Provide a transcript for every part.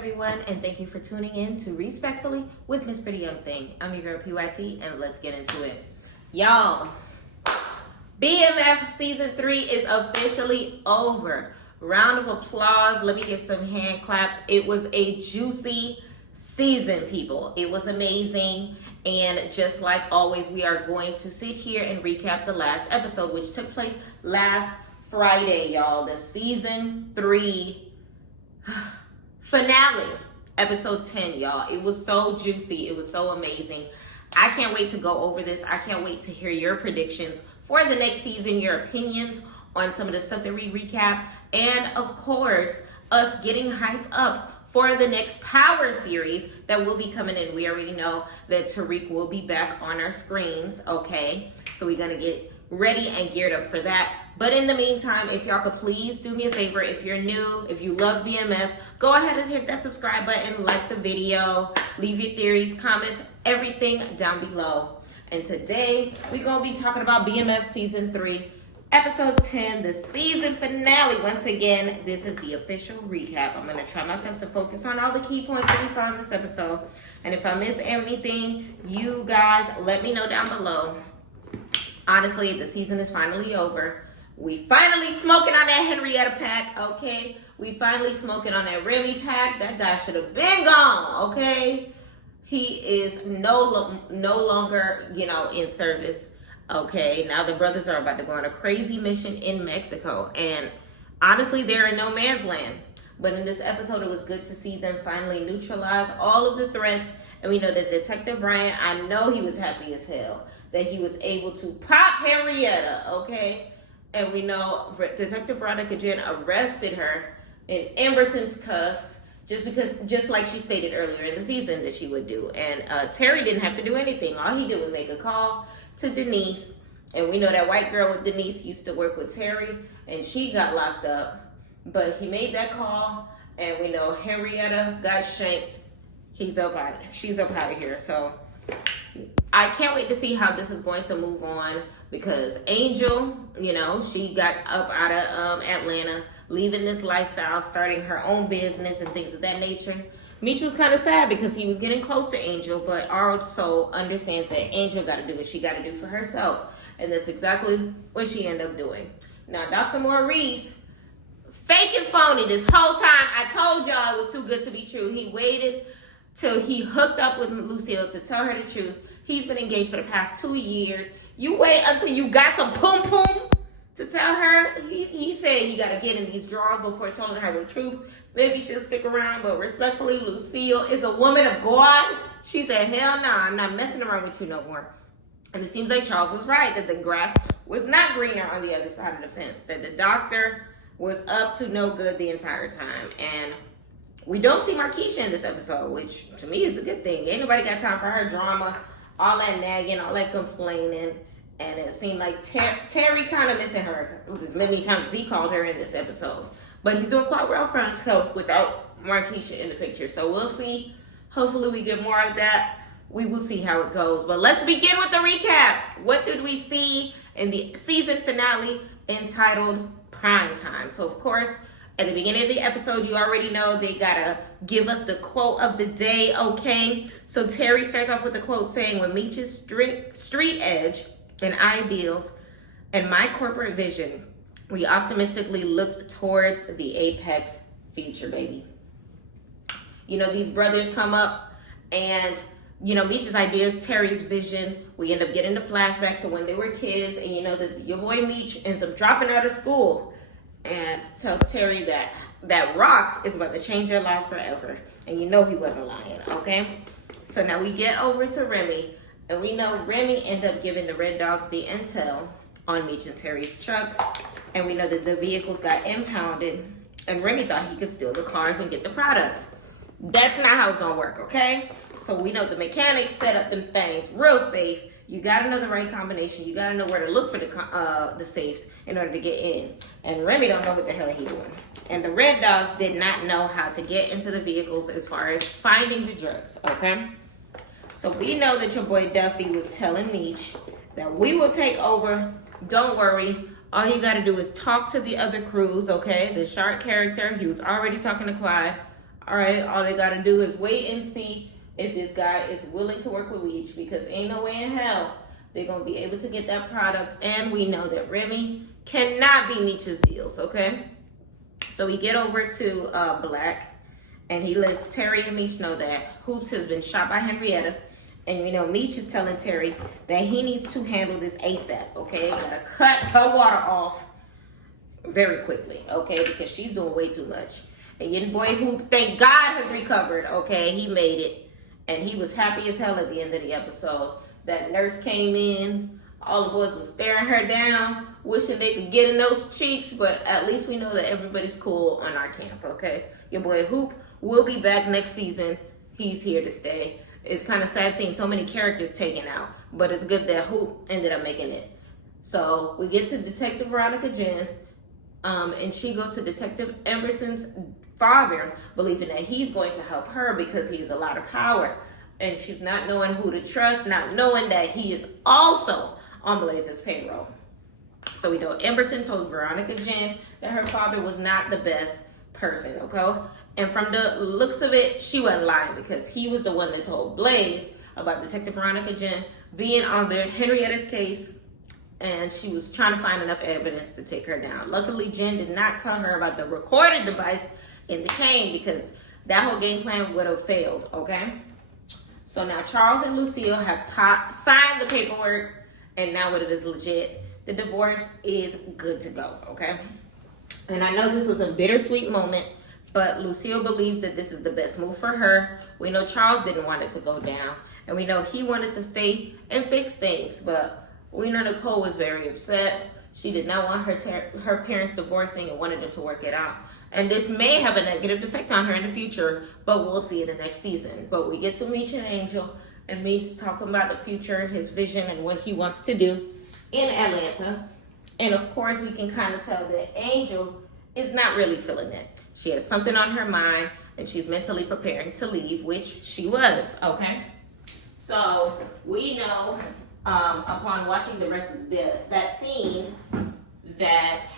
everyone, and thank you for tuning in to Respectfully with Miss Pretty Young Thing. I'm your girl PYT, and let's get into it. Y'all, BMF Season 3 is officially over. Round of applause. Let me get some hand claps. It was a juicy season, people. It was amazing. And just like always, we are going to sit here and recap the last episode, which took place last Friday, y'all. The Season 3 finale, episode 10, y'all. It was so juicy. It was so amazing. I can't wait to go over this. I can't wait to hear your predictions for the next season, your opinions on some of the stuff that we recap, and of course, us getting hyped up for the next Power series that will be coming in. We already know that Tariq will be back on our screens, okay? So we're gonna get ready and geared up for that. But in the meantime, if y'all could please do me a favor, if you're new, if you love BMF, go ahead and hit that subscribe button, like the video, leave your theories, comments, everything down below. And today, we're gonna be talking about BMF Season 3, Episode 10, the season finale. Once again, this is the official recap. I'm gonna try my best to focus on all the key points that we saw in this episode. And if I miss anything, you guys let me know down below. Honestly, the season is finally over. We finally smoking on that Henrietta pack, okay? We finally smoking on that Remy pack. That guy should have been gone, okay? He is no longer, in service, okay? Now the brothers are about to go on a crazy mission in Mexico. And honestly, they're in no man's land. But in this episode, it was good to see them finally neutralize all of the threats. And we know that Detective Bryant, I know he was happy as hell that he was able to pop Henrietta, okay? And we know Detective Veronica Jen arrested her in Emerson's cuffs just like she stated earlier in the season that she would do. And Terry didn't have to do anything. All he did was make a call to Denise. And we know that white girl with Denise used to work with Terry, and she got locked up. But he made that call, and we know Henrietta got shanked. She's up out of here. So I can't wait to see how this is going to move on, because Angel, she got up out of Atlanta, leaving this lifestyle, starting her own business and things of that nature. Meech was kind of sad because he was getting close to Angel, but also understands that Angel got to do what she got to do for herself. And that's exactly what she ended up doing. Now, Dr. Maurice, fake and phony this whole time. I told y'all it was too good to be true. He waited till he hooked up with Lucille to tell her the truth. He's been engaged for the past 2 years. You wait until you got some poom poom to tell her. He said he got to get in these drawers before telling her the truth. Maybe she'll stick around, but respectfully, Lucille is a woman of God. She said, hell nah, I'm not messing around with you no more. And it seems like Charles was right, that the grass was not greener on the other side of the fence, that the doctor was up to no good the entire time. And we don't see Markeisha in this episode, which to me is a good thing. Ain't nobody got time for her drama, all that nagging, all that complaining. And it seemed like Terry kind of missing her as many times as he called her in this episode. But he's doing quite well for himself without Markeisha in the picture. So we'll see. Hopefully we get more of that. We will see how it goes. But let's begin with the recap. What did we see in the season finale entitled Prime Time? So, of course, at the beginning of the episode, you already know they got to give us the quote of the day, okay? So Terry starts off with the quote saying, "With Meech's street edge and ideals and my corporate vision, we optimistically looked towards the apex future, baby." These brothers come up and, Meech's ideas, Terry's vision. We end up getting the flashback to when they were kids. And that your boy Meech ends up dropping out of school and tells Terry that rock is about to change their life forever. And he wasn't lying, okay? So now we get over to Remy. And we know Remy ended up giving the Red Dogs the intel on Meech and Terry's trucks. And we know that the vehicles got impounded. And Remy thought he could steal the cars and get the product. That's not how it's going to work, okay? So we know the mechanics set up them things real safe. You got to know the right combination. You got to know where to look for the safes in order to get in. And Remy don't know what the hell he's doing. And the Red Dogs did not know how to get into the vehicles as far as finding the drugs, okay? So we know that your boy Duffy was telling Meech that we will take over. Don't worry. All you got to do is talk to the other crews, okay? The Shark character, he was already talking to Clyde. All right, all they got to do is wait and see if this guy is willing to work with Meech, because ain't no way in hell they're going to be able to get that product. And we know that Remy cannot be Meech's deals, okay? So we get over to Black, and he lets Terry and Meech know that Hoops has been shot by Henrietta. And you know, Meech is telling Terry that he needs to handle this ASAP, okay? Gotta cut her water off very quickly, okay? Because she's doing way too much. And your boy Hoop, thank God, has recovered, okay? He made it. And he was happy as hell at the end of the episode. That nurse came in. All the boys were staring her down, wishing they could get in those cheeks. But at least we know that everybody's cool on our camp, okay? Your boy Hoop will be back next season. He's here to stay. It's kind of sad seeing so many characters taken out. But it's good that Hoop ended up making it. So we get to Detective Veronica Jen. And she goes to Detective Emerson's father, believing that he's going to help her because he has a lot of power. And she's not knowing who to trust, not knowing that he is also on Blaze's payroll. So we know Emerson told Veronica Jen that her father was not the best person, okay? And from the looks of it, she wasn't lying, because he was the one that told Blaze about Detective Veronica Jen being on the Henrietta's case, and she was trying to find enough evidence to take her down. Luckily, Jen did not tell her about the recording device in the cane, because that whole game plan would have failed, okay? So now Charles and Lucille have signed the paperwork, and now it is legit. The divorce is good to go, okay? And I know this was a bittersweet moment, but Lucille believes that this is the best move for her. We know Charles didn't want it to go down, and we know he wanted to stay and fix things, but we know Nicole was very upset. She did not want her parents divorcing and wanted them to work it out. And this may have a negative effect on her in the future, but we'll see in the next season. But we get to Meech and Angel, and Meech talking about the future, his vision, and what he wants to do in Atlanta. And of course, we can kind of tell that Angel is not really feeling it. She has something on her mind, and she's mentally preparing to leave, which she was, okay? So we know, upon watching the rest of that scene, that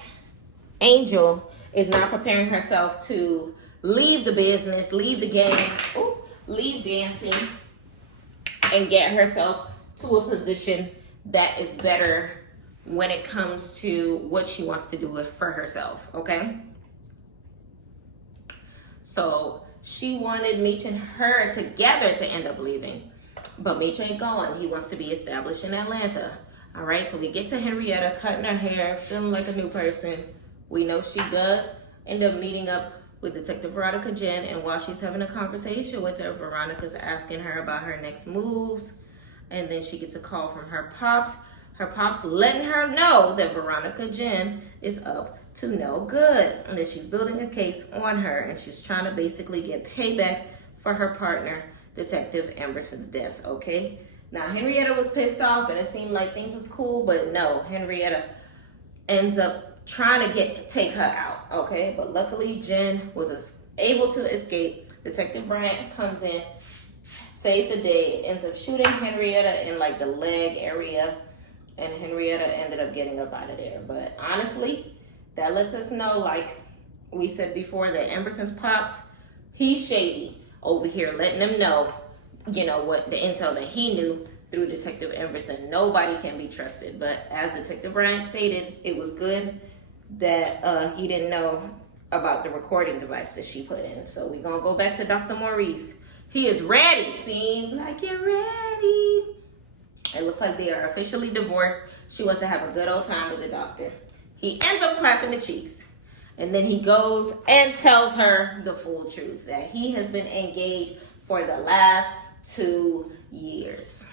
Angel is now preparing herself to leave the business, leave the game, leave dancing, and get herself to a position that is better when it comes to what she wants to do for herself, okay? So she wanted Meech and her together to end up leaving, but Meech ain't going. He wants to be established in Atlanta. All right, so we get to Henrietta cutting her hair, feeling like a new person. We know she does end up meeting up with Detective Veronica Jen, and while she's having a conversation with her, Veronica's asking her about her next moves, and then she gets a call from her pops. Her pops letting her know that Veronica Jen is up to no good, and that she's building a case on her, and she's trying to basically get payback for her partner, Detective Emerson's death, okay? Now, Henrietta was pissed off, and it seemed like things was cool, but no, Henrietta ends up trying to take her out, okay? But luckily, Jen was able to escape. Detective Bryant comes in, saves the day, ends up shooting Henrietta in like the leg area, and Henrietta ended up getting up out of there. But honestly, that lets us know, like we said before, that Emerson's pops, he's shady over here, letting them know, you know, what the intel that he knew through Detective Emerson. Nobody can be trusted. But as Detective Bryant stated, it was good that he didn't know about the recording device that she put in. So we're going to go back to Dr. Maurice. He is ready. Seems like you're ready. It looks like they are officially divorced. She wants to have a good old time with the doctor. He ends up clapping the cheeks. And then he goes and tells her the full truth, that he has been engaged for the last 2 years.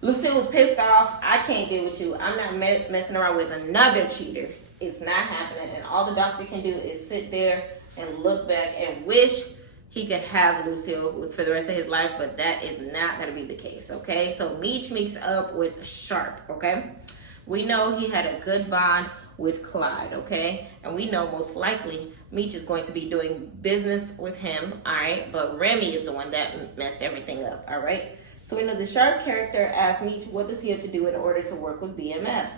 Lucille was pissed off. I can't deal with you. I'm not messing around with another cheater. It's not happening. And all the doctor can do is sit there and look back and wish he could have Lucille for the rest of his life, but that is not going to be the case, okay? So Meech meets up with Sharp, okay? We know he had a good bond with Clyde, okay? And we know most likely Meech is going to be doing business with him, all right? But Remy is the one that messed everything up, all right? So we know the Sharp character asked Meech, what does he have to do in order to work with BMF?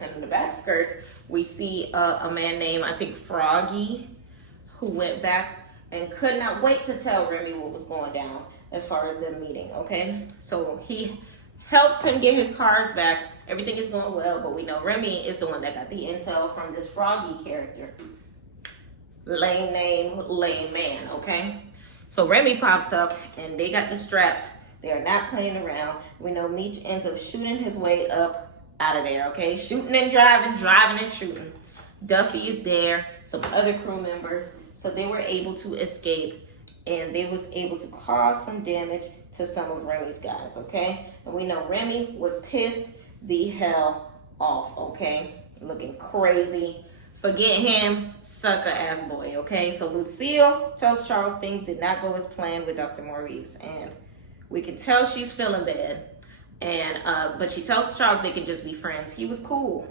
And in the back skirts, we see a man named, I think, Froggy, who went back and could not wait to tell Remy what was going down as far as the meeting, okay? So he helps him get his cars back. Everything is going well, but we know Remy is the one that got the intel from this Froggy character. Lame name, lame man, okay? So Remy pops up, and they got the straps. They are not playing around. We know Meech ends up shooting his way up out of there, okay? Shooting and driving, driving and shooting. Duffy is there, some other crew members. So they were able to escape, and they was able to cause some damage to some of Remy's guys, okay? And we know Remy was pissed the hell off, okay? Looking crazy. Forget him, sucker ass boy, okay? So Lucille tells Charles things did not go as planned with Dr. Maurice, and we can tell she's feeling bad. And but she tells Charles they can just be friends. He was cool.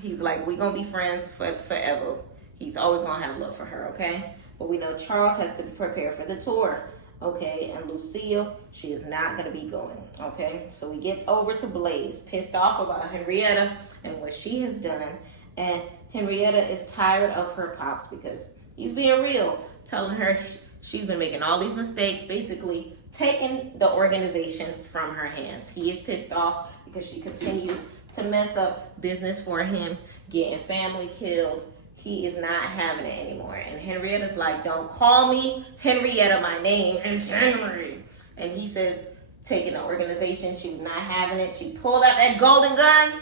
He's like, we gonna be friends forever. He's always gonna have love for her, okay? But we know Charles has to prepare for the tour, okay? And Lucille, she is not gonna be going, okay? So we get over to Blaze, pissed off about Henrietta and what she has done. And Henrietta is tired of her pops because he's being real, telling her she's been making all these mistakes, basically taking the organization from her hands. He is pissed off because she continues to mess up business for him, getting family killed. He is not having it anymore. And Henrietta's like, don't call me Henrietta, my name is Henry. And he says, taking the organization, she was not having it. She pulled out that golden gun,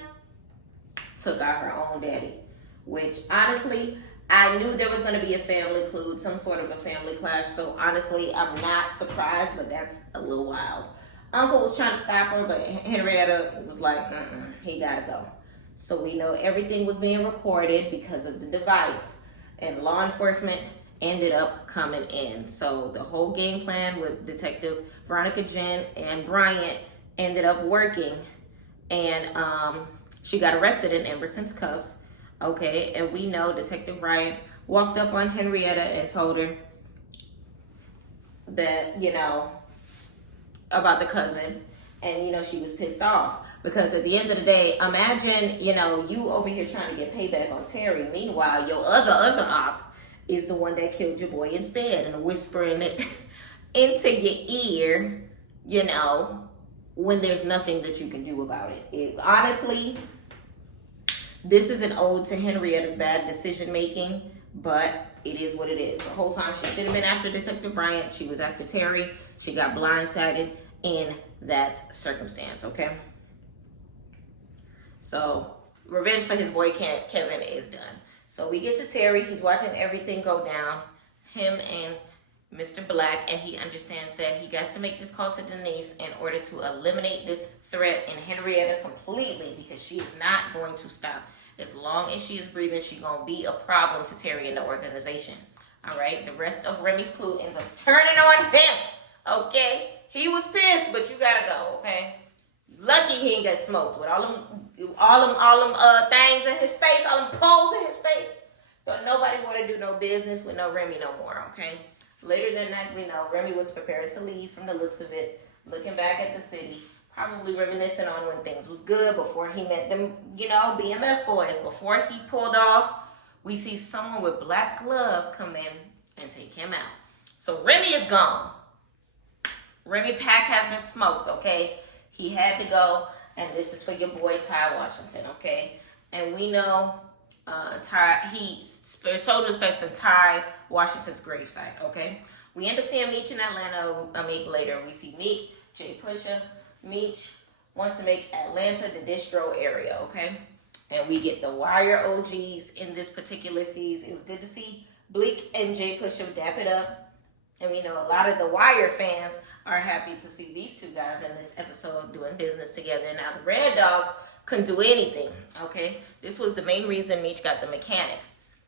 took out her own daddy. Which, honestly, I knew there was going to be a family clue, some sort of a family clash. So, honestly, I'm not surprised, but that's a little wild. Uncle was trying to stop her, but Henrietta was like, he got to go. So, we know everything was being recorded because of the device. And law enforcement ended up coming in. So, the whole game plan with Detective Veronica Jen and Bryant ended up working. And she got arrested in Emerson's cuffs. Okay, and we know Detective Bryant walked up on Henrietta and told her that, about the cousin. And, she was pissed off. Because at the end of the day, imagine, you over here trying to get payback on Terry. Meanwhile, your other op is the one that killed your boy instead. And whispering it into your ear, when there's nothing that you can do about it. Honestly, this is an ode to Henrietta's bad decision making, but it is what it is. The whole time she should have been after Detective Bryant. She was after Terry. She got blindsided in that circumstance, okay? So, revenge for his boy Kevin is done. So we get to Terry. He's watching everything go down. Him and Mr. Black, and he understands that he got to make this call to Denise in order to eliminate this threat in Henrietta completely, because she is not going to stop. As long as she is breathing, she's going to be a problem to Terry and the organization. All right? The rest of Remy's clue ends up turning on him. Okay? He was pissed, but you got to go, okay? Lucky he ain't got smoked with all them things in his face, all them poles in his face. Don't nobody want to do no business with no Remy no more, okay? Later that night, we know Remy was prepared to leave from the looks of it, looking back at the city, probably reminiscing on when things was good before he met them, BMF boys. Before he pulled off, we see someone with black gloves come in and take him out. So Remy is gone. Remy pack has been smoked, okay? He had to go, and this is for your boy Ty Washington, okay? And we know he showed respects in Ty Washington's gravesite, okay? We end up seeing Meech in Atlanta a week later. We see Meech, Jay Pusha. Meech wants to make Atlanta the distro area, okay? And we get the Wire OGs in this particular season. It was good to see Bleak and Jay Pusha dap it up. And we know a lot of the Wire fans are happy to see these two guys in this episode doing business together. Now, the Red Dogs couldn't do anything, okay? This was the main reason Meech got the mechanic,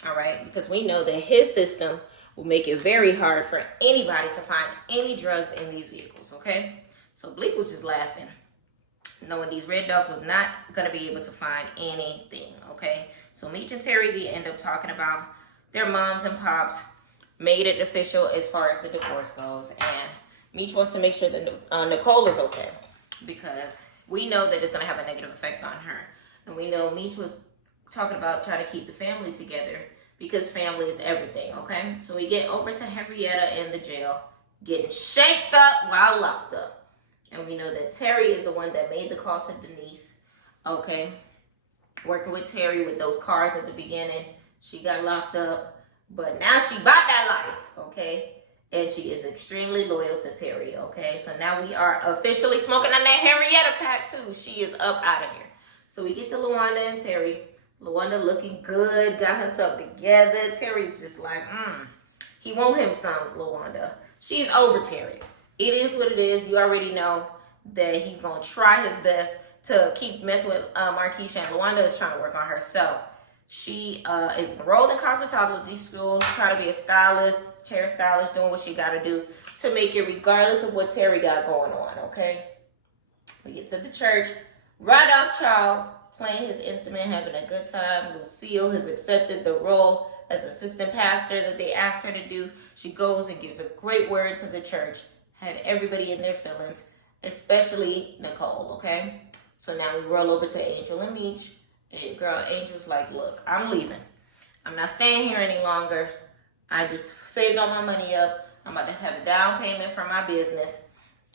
all right? Because we know that his system will make it very hard for anybody to find any drugs in these vehicles, okay? So Bleak was just laughing, knowing these Red Dogs was not going to be able to find anything, okay? So Meech and Terry, they end up talking about their moms and pops made it official as far as the divorce goes. And Meech wants to make sure that Nicole is okay, because we know that it's going to have a negative effect on her. And we know Meech was talking about trying to keep the family together because family is everything, okay? So we get over to Henrietta in the jail, getting shanked up while locked up. And we know that Terry is the one that made the call to Denise, okay? Working with Terry with those cars at the beginning. She got locked up, but now she bought that life, okay? And she is extremely loyal to Terry, okay? So now we are officially smoking on that Henrietta pack too. She is up out of here. So we get to Lawanda and Terry. Lawanda looking good, got herself together. Terry's just like, he want him some, Lawanda. She's over Terry. It is what it is. You already know that he's going to try his best to keep messing with Marquisha, and Lawanda is trying to work on herself. She is enrolled in cosmetology school, trying to be a stylist, hairstylist, doing what she got to do to make it regardless of what Terry got going on, okay? We get to the church. Right off Charles, playing his instrument, having a good time. Lucille has accepted the role as assistant pastor that they asked her to do. She goes and gives a great word to the church. Had everybody in their feelings, especially Nicole, okay? So now we roll over to Angel and Meech. And girl, Angel's like, look, I'm leaving. I'm not staying here any longer. I just saved all my money up. I'm about to have a down payment for my business.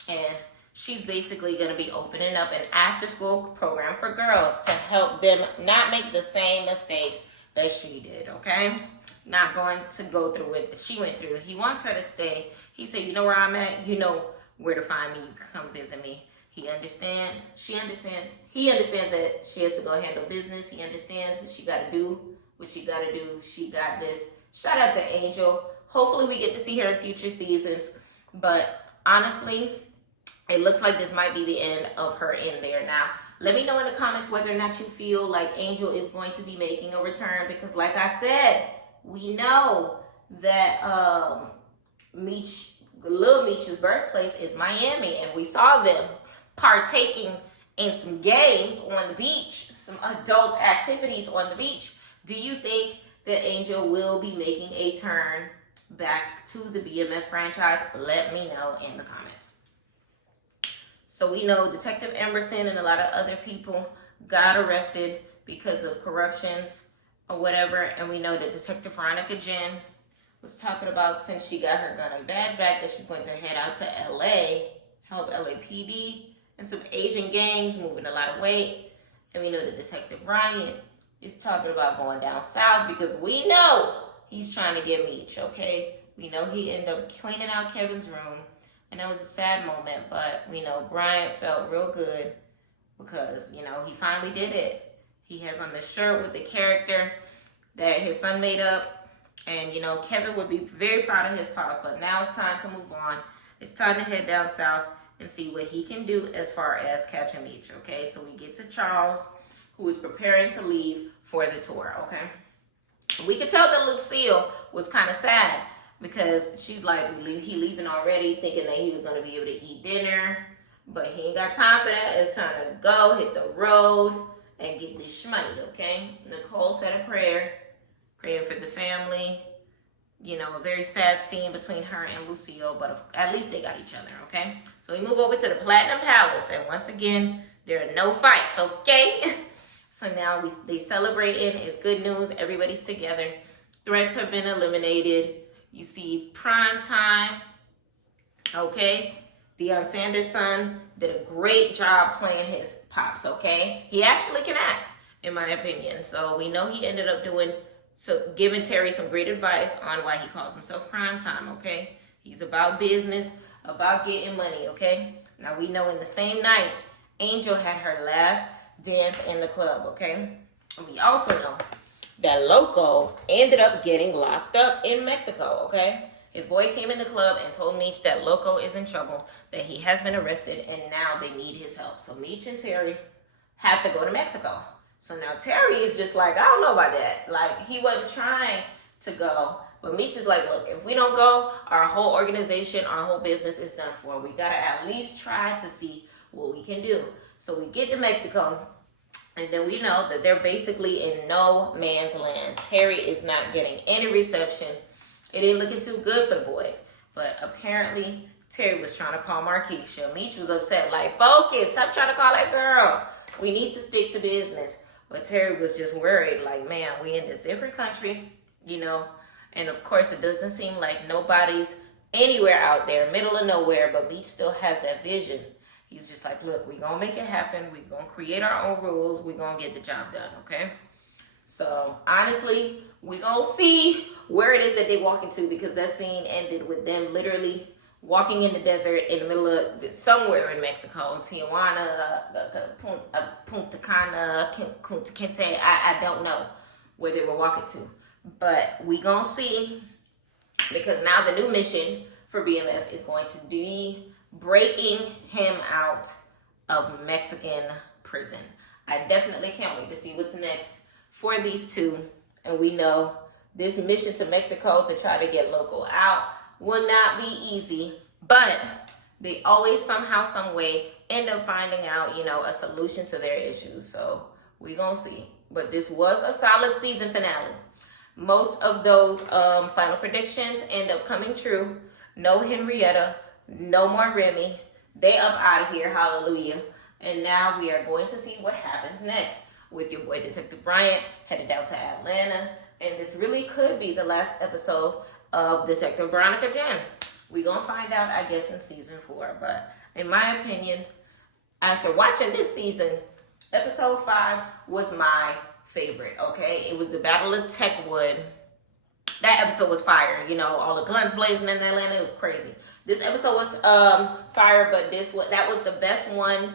And she's basically going to be opening up an after-school program for girls to help them not make the same mistakes that she did, okay? Not going to go through what she went through. He wants her to stay. He said, you know where I'm at? You know where to find me. You can come visit me. He understands. She understands. He understands that she has to go handle business. He understands that she got to do what she got to do. She got this. Shout out to Angel. Hopefully we get to see her in future seasons. But honestly, it looks like this might be the end of her in there. Now, let me know in the comments whether or not you feel like Angel is going to be making a return. Because like I said, we know that Lil Meech's birthplace is Miami. And we saw them partaking in some games on the beach. Some adult activities on the beach. Do you think that Angel will be making a turn back to the BMF franchise? Let me know in the comments. So we know Detective Emerson and a lot of other people got arrested because of corruptions or whatever. And we know that Detective Veronica Jen was talking about, since she got her gun and badge back, that she's going to head out to LA, help LAPD and some Asian gangs moving a lot of weight. And we know that Detective Ryan is talking about going down south because we know he's trying to get Meech, okay? We know he ended up cleaning out Kevin's room. And that was a sad moment, but we know Bryant felt real good because, you know, he finally did it. He has on the shirt with the character that his son made up. And, you know, Kevin would be very proud of his part, but now it's time to move on. It's time to head down south and see what he can do as far as catching Meech, okay? So we get to Charles, who is preparing to leave for the tour, okay? We could tell that Lucille was kind of sad, because she's like, he leaving already, thinking that he was going to be able to eat dinner. But he ain't got time for that. It's time to go, hit the road, and get this shmoney, okay? Nicole said a prayer, praying for the family. You know, a very sad scene between her and Lucille, but at least they got each other, okay? So we move over to the Platinum Palace, and once again, there are no fights, okay? So now they celebrating. It's good news. Everybody's together. Threats have been eliminated. You see Prime Time, okay? Deion Sanders' son did a great job playing his pops, okay? He actually can act, in my opinion. So we know he ended up giving Terry some great advice on why he calls himself Prime Time, okay? He's about business, about getting money, okay? Now we know in the same night, Angel had her last dance in the club, okay? And we also know that LOCO ended up getting locked up in Mexico, okay? His boy came in the club and told Meech that LOCO is in trouble, that he has been arrested, and now they need his help. So Meech and Terry have to go to Mexico. So now Terry is just like, I don't know about that. Like, he wasn't trying to go. But Meech is like, look, if we don't go, our whole organization, our whole business is done for. We got to at least try to see what we can do. So we get to Mexico. And then we know that they're basically in no man's land. Terry is not getting any reception. It ain't looking too good for the boys. But apparently, Terry was trying to call Marquisha. Meech was upset, like, focus, stop trying to call that girl. We need to stick to business. But Terry was just worried, like, man, we in this different country. you know. And of course, it doesn't seem like nobody's anywhere out there, middle of nowhere, but Meech still has that vision. He's just like, look, we're going to make it happen. We're going to create our own rules. We're going to get the job done, okay? So, honestly, we're going to see where it is that they walk into, because that scene ended with them literally walking in the desert in the middle of somewhere in Mexico, Tijuana, Punta Cana, Punta Quinte. I don't know where they were walking to. But we going to see, because now the new mission for BMF is going to be breaking him out of Mexican prison. I definitely can't wait to see what's next for these two. And we know this mission to Mexico to try to get LOCO out will not be easy, but they always somehow, some way end up finding out, you know, a solution to their issues. So we're going to see. But this was a solid season finale. Most of those final predictions end up coming true. No Henrietta, no more Remy. They up out of here, hallelujah. And now we are going to see what happens next with your boy Detective Bryant headed down to Atlanta. And this really could be the last episode of Detective Veronica Jen. We're going to find out, I guess, in season 4. But in my opinion, after watching this season, episode 5 was my favorite, okay? It was the Battle of Techwood. That episode was fire. You know, all the guns blazing in Atlanta. It was crazy. This episode was fire, but that was the best one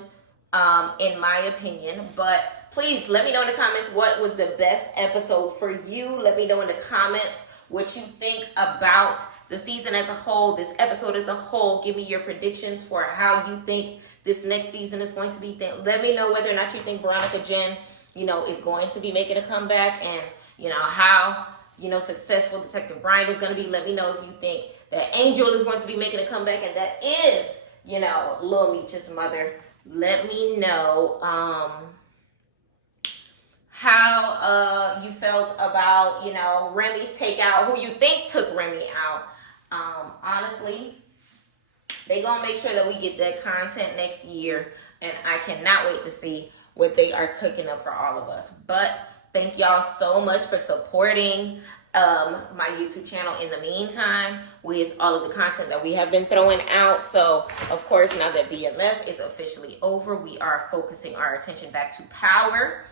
in my opinion. But please let me know in the comments what was the best episode for you. Let me know in the comments what you think about the season as a whole, this episode as a whole. Give me your predictions for how you think this next season is going to be. Let me know whether or not you think Veronica Jen, you know, is going to be making a comeback, and, you know, how, you know, successful Detective Bryant is going to be. Let me know if you think that Angel is going to be making a comeback, and that is, you know, Lil Meech's mother. Let me know how you felt about, you know, Remy's takeout, who you think took Remy out. Honestly, they gonna make sure that we get that content next year, and I cannot wait to see what they are cooking up for all of us. But thank y'all so much for supporting my YouTube channel in the meantime with all of the content that we have been throwing out. So, of course, now that BMF is officially over, we are focusing our attention back to Power.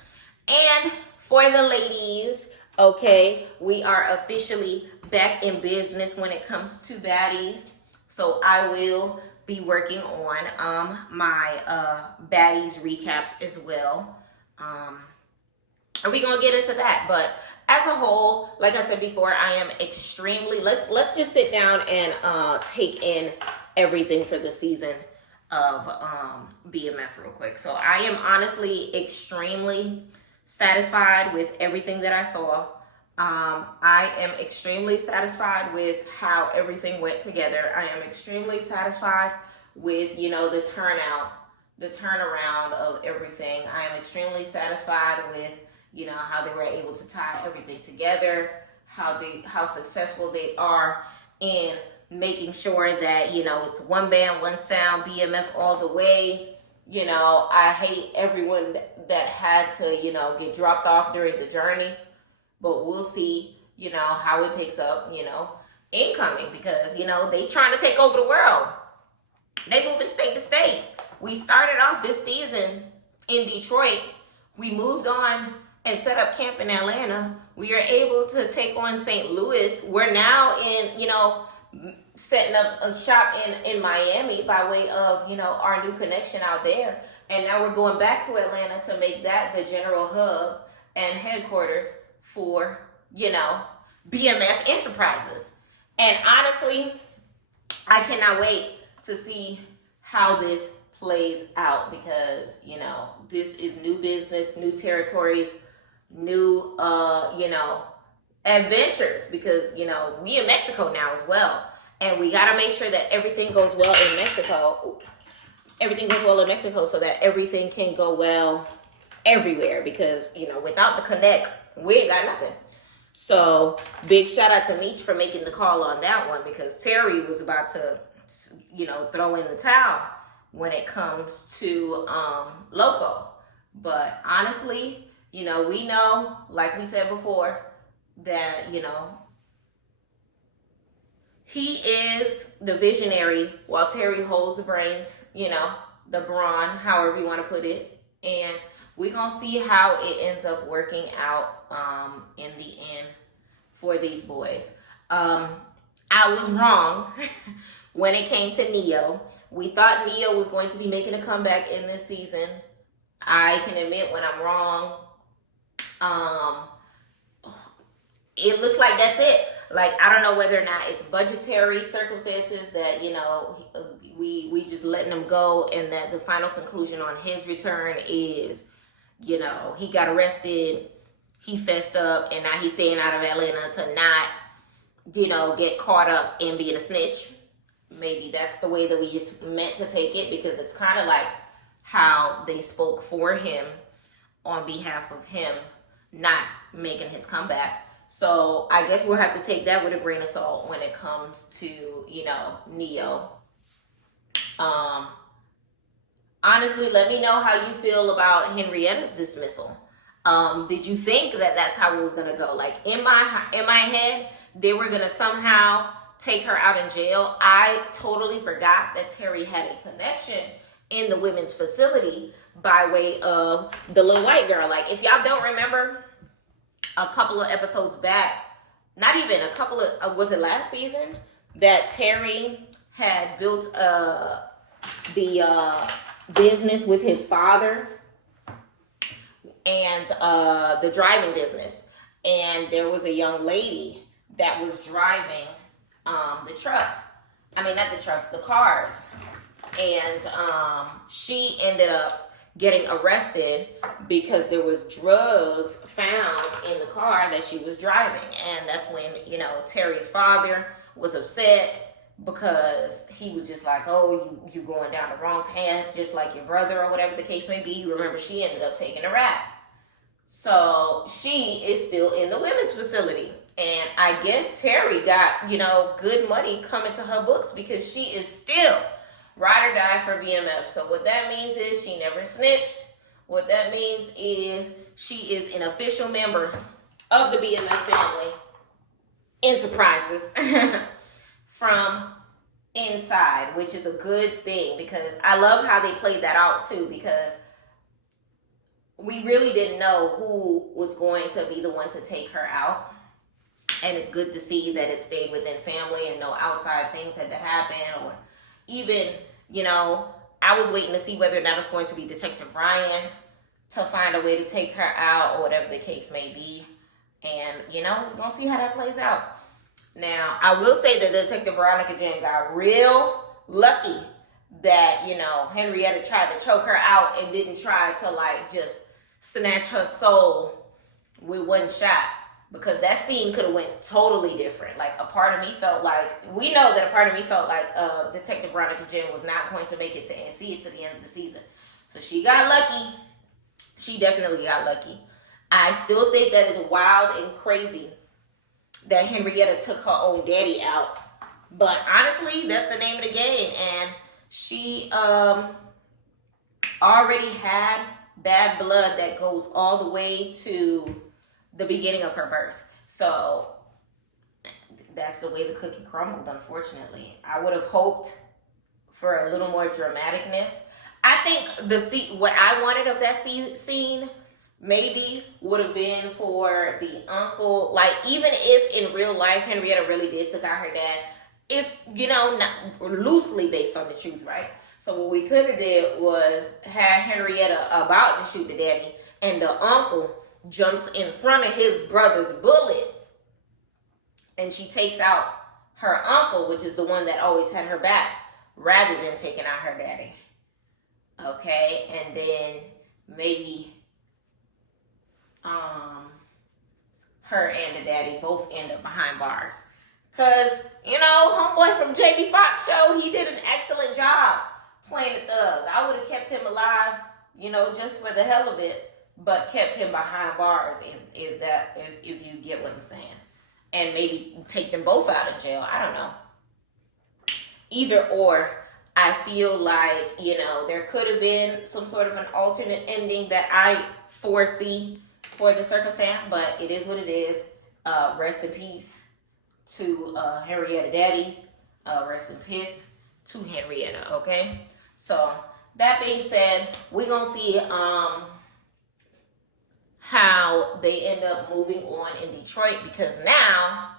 And for the ladies, okay, we are officially back in business when it comes to baddies. So I will be working on my baddies recaps as well. And we're gonna get into that. But as a whole, like I said before, I am extremely, let's just sit down and take in everything for the season of BMF real quick. So I am honestly extremely satisfied with everything that I saw. I am extremely satisfied with how everything went together. I am extremely satisfied with, you know, the turnaround of everything. I am extremely satisfied with, you know, how they were able to tie everything together, how successful they are in making sure that, you know, it's one band, one sound, BMF all the way. You know, I hate everyone that had to, you know, get dropped off during the journey. But we'll see, you know, how it picks up, you know, incoming. Because, you know, they trying to take over the world. They moving state to state. We started off this season in Detroit. We moved on and set up camp in Atlanta. We are able to take on St. Louis. We're now in, you know, setting up a shop in Miami by way of, you know, our new connection out there. And now we're going back to Atlanta to make that the general hub and headquarters for, you know, BMF Enterprises. And honestly, I cannot wait to see how this plays out, because, you know, this is new business, new territories, new, you know, adventures, because, you know, we in Mexico now as well. And we got to make sure that everything goes well in Mexico. Ooh. Everything goes well in Mexico so that everything can go well everywhere, because, you know, without the connect, we ain't got nothing. So big shout out to Meech for making the call on that one, because Terry was about to, you know, throw in the towel when it comes to LOCO. But honestly, you know, we know, like we said before, that, you know, he is the visionary while Terry holds the brains, you know, the brawn, however you want to put it. And we're going to see how it ends up working out in the end for these boys. I was wrong when it came to Neo. We thought Neo was going to be making a comeback in this season. I can admit when I'm wrong. It looks like that's it. Like, I don't know whether or not it's budgetary circumstances that, you know, we just letting him go, and that the final conclusion on his return is, you know, he got arrested, he fessed up, and now he's staying out of Atlanta to not, you know, get caught up in being a snitch. Maybe that's the way that we just meant to take it, because it's kind of like how they spoke for him on behalf of him not making his comeback. So I guess we'll have to take that with a grain of salt when it comes to, you know, Neo. Honestly, let me know how you feel about Henrietta's dismissal. Did you think that that's how it was going to go? Like, in my head, they were going to somehow take her out in jail. I totally forgot that Terry had a connection in the women's facility by way of the little white girl. Like, if y'all don't remember, a couple of episodes back, not even a couple of, was it last season, that Terry had built the business with his father, and the driving business. And there was a young lady that was driving the trucks. I mean, not the trucks, the cars. And she ended up getting arrested because there was drugs found in the car that she was driving. And that's when, you know, Terry's father was upset, because he was just like, oh, you going down the wrong path, just like your brother, or whatever the case may be. Remember, she ended up taking a rap. So she is still in the women's facility. And I guess Terry got, you know, good money coming to her books, because she is still ride or die for BMF. So what that means is she never snitched. What that means is she is an official member of the BMF family enterprises from inside, which is a good thing, because I love how they played that out too, because we really didn't know who was going to be the one to take her out. And it's good to see that it stayed within family and no outside things had to happen, or even, you know, I was waiting to see whether or not it's going to be Detective Ryan to find a way to take her out, or whatever the case may be. And, you know, we're going to see how that plays out. Now, I will say that Detective Veronica Jen got real lucky that, you know, Henrietta tried to choke her out and didn't try to, like, just snatch her soul with one shot. Because that scene could have went totally different. Like, a part of me felt like, we know that a part of me felt like Detective Veronica Jen was not going to make it to see it to the end of the season. So she got lucky. She definitely got lucky. I still think that is wild and crazy that Henrietta took her own daddy out. But honestly, that's the name of the game. And she already had bad blood that goes all the way to the beginning of her birth. So that's the way the cookie crumbled, unfortunately. I would have hoped for a little more dramaticness. I think what I wanted of that scene maybe would have been for the uncle. Like, even if in real life Henrietta really did take out her dad, it's, you know, not loosely based on the truth, right? So what we could have did was have Henrietta about to shoot the daddy, and the uncle jumps in front of his brother's bullet, and she takes out her uncle, which is the one that always had her back, rather than taking out her daddy. Okay, and then maybe her and the daddy both end up behind bars. Because, you know, homeboy from Jamie Foxx show, he did an excellent job playing the thug. I would have kept him alive, you know, just for the hell of it, but kept him behind bars, if you get what I'm saying. And maybe take them both out of jail. I don't know. Either or, I feel like, you know, there could have been some sort of an alternate ending that I foresee for the circumstance, but it is what it is. Rest in peace to Henrietta Daddy. Rest in peace to Henrietta, okay? So, that being said, we're going to see how they end up moving on in Detroit, because now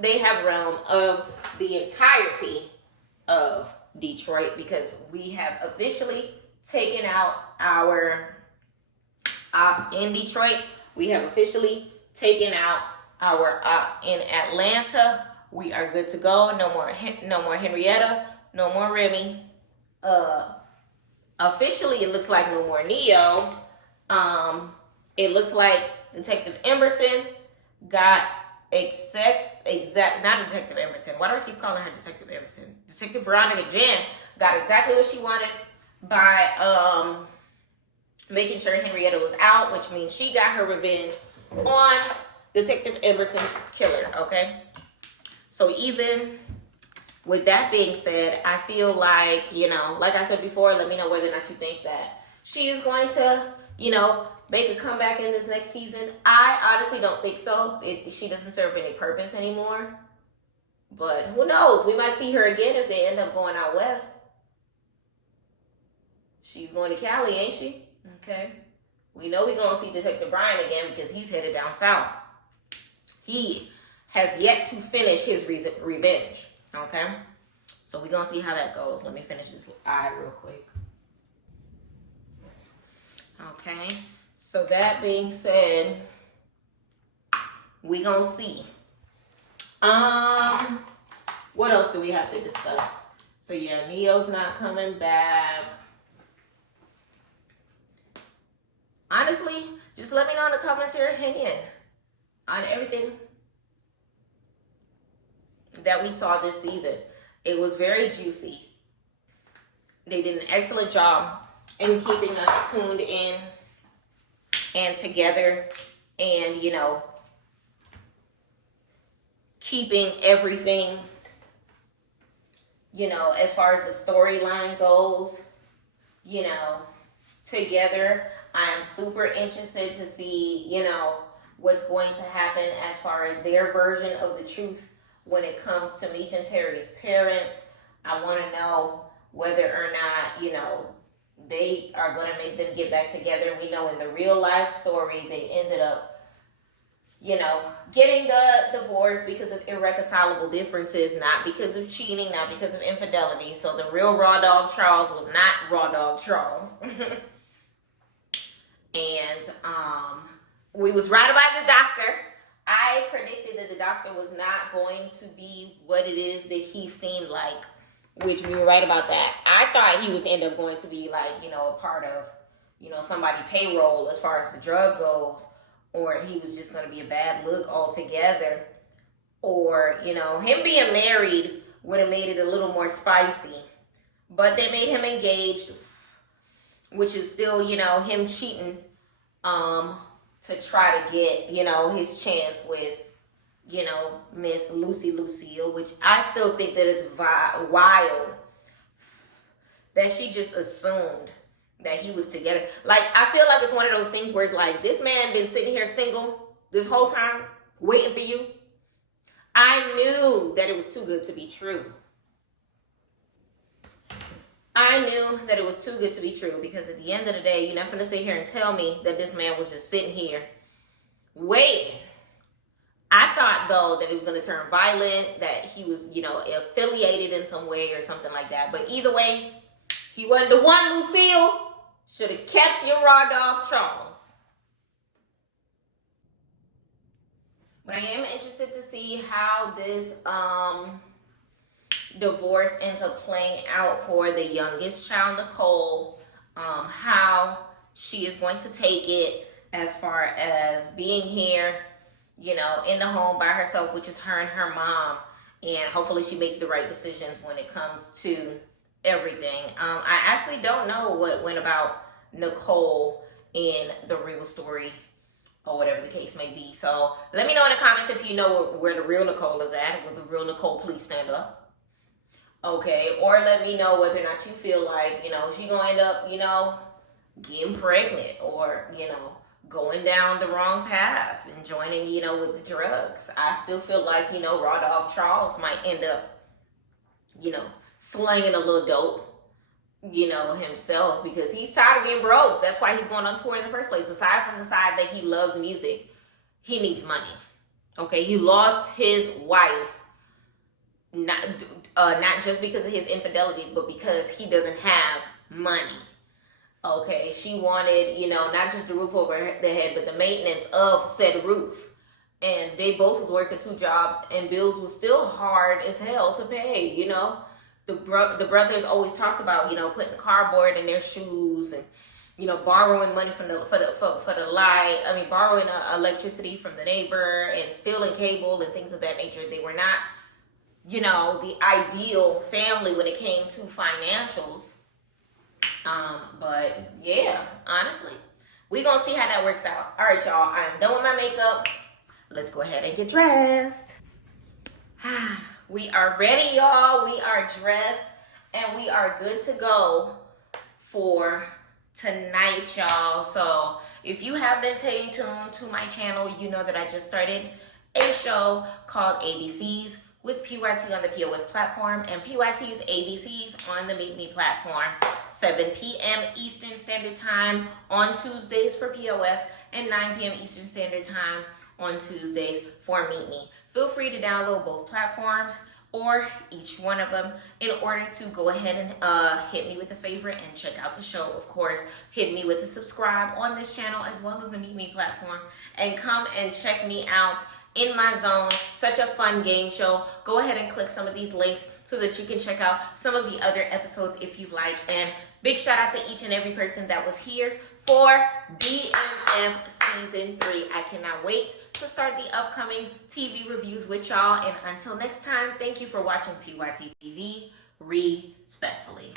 they have realm of the entirety of Detroit, because we have officially taken out our op in Detroit. We have officially taken out our op in Atlanta. We are good to go. No more Henrietta. No more Remy. Officially, it looks like no more Neo. It looks like Detective Emerson got not Detective Emerson. Why do I keep calling her Detective Emerson? Detective Veronica Jan got exactly what she wanted by making sure Henrietta was out, which means she got her revenge on Detective Emerson's killer, okay? So even with that being said, I feel like, like I said before, let me know whether or not you think that she is going to, make a comeback in this next season. I honestly don't think so. She doesn't serve any purpose anymore. But who knows? We might see her again if they end up going out west. She's going to Cali, ain't she? Okay. We know we're going to see Detective Brian again because he's headed down south. He has yet to finish his revenge. Okay? So we're going to see how that goes. Let me finish this eye real quick. Okay? So that being said, we're going to see. What else do we have to discuss? So yeah, Neo's not coming back. Honestly, just let me know in the comments your opinion on everything that we saw this season. It was very juicy. They did an excellent job in keeping us tuned in and together, and keeping everything, as far as the storyline goes, together. I'm super interested to see, what's going to happen as far as their version of the truth when it comes to Meech and Terry's parents. I want to know whether or not, they are going to make them get back together. We know in the real life story, they ended up, getting the divorce because of irreconcilable differences, not because of cheating, not because of infidelity. So the real Raw Dog Charles was not Raw Dog Charles. And we was right about the doctor. I predicted that the doctor was not going to be what it is that he seemed like, which we were right about that. I thought he was end up going to be like, a part of, somebody's payroll as far as the drug goes, or he was just going to be a bad look altogether, or, him being married would have made it a little more spicy, but they made him engaged, which is still, him cheating, to try to get, his chance with, Miss Lucille, which I still think that is wild that she just assumed that he was together. Like, I feel like it's one of those things where it's like, this man been sitting here single this whole time, waiting for you. I knew that it was too good to be true. I knew that it was too good to be true, because at the end of the day, you're not going to sit here and tell me that this man was just sitting here waiting. I thought, though, that it was going to turn violent, that he was, affiliated in some way or something like that. But either way, he wasn't the one, Lucille. Should have kept your Raw Dog Charles. But I am interested to see how this divorce ends up playing out for the youngest child, Nicole. How she is going to take it as far as being here, in the home by herself, which is her and her mom. And hopefully she makes the right decisions when it comes to everything. I actually don't know what went about Nicole in the real story, or whatever the case may be. So let me know in the comments if you know where the real Nicole is at. Will the real Nicole please stand up? Okay, or let me know whether or not you feel like, she gonna end up, getting pregnant, or, going down the wrong path and joining, you know, with the drugs. I still feel like, you know, Raw Dog Charles might end up, you know, slinging a little dope, you know, himself, because he's tired of being broke. That's why he's going on tour in the first place. Aside from the side that he loves music, he needs money. Okay, he lost his wife, not just because of his infidelities, but because he doesn't have money. Okay, she wanted, you know, not just the roof over the head, but the maintenance of said roof. And they both was working 2 jobs, and bills was still hard as hell to pay, you know. The brothers always talked about, you know, putting cardboard in their shoes and, you know, borrowing money from for the light. I mean, borrowing electricity from the neighbor and stealing cable and things of that nature. They were not, you know, the ideal family when it came to financials. But yeah, honestly, we gonna see how that works out. All right, y'all, I'm done with my makeup. Let's go ahead and get dressed. We are ready, y'all. We are dressed and we are good to go for tonight, y'all. So if you have been staying tuned to my channel, you know that I just started a show called ABCs with PYT on the POF platform and PYT's ABCs on the Meet Me platform. 7 p.m. Eastern Standard Time on Tuesdays for POF and 9 p.m. Eastern Standard Time on Tuesdays for Meet Me. Feel free to download both platforms or each one of them in order to go ahead and hit me with a favorite and check out the show. Of course, hit me with a subscribe on this channel as well as the Meet Me platform, and come and check me out in my zone. Such a fun game show. Go ahead and click some of these links so that you can check out some of the other episodes if you like. And big shout out to each and every person that was here for BMF Season 3. I cannot wait to start the upcoming TV reviews with y'all. And until next time, thank you for watching PYT TV. Respectfully.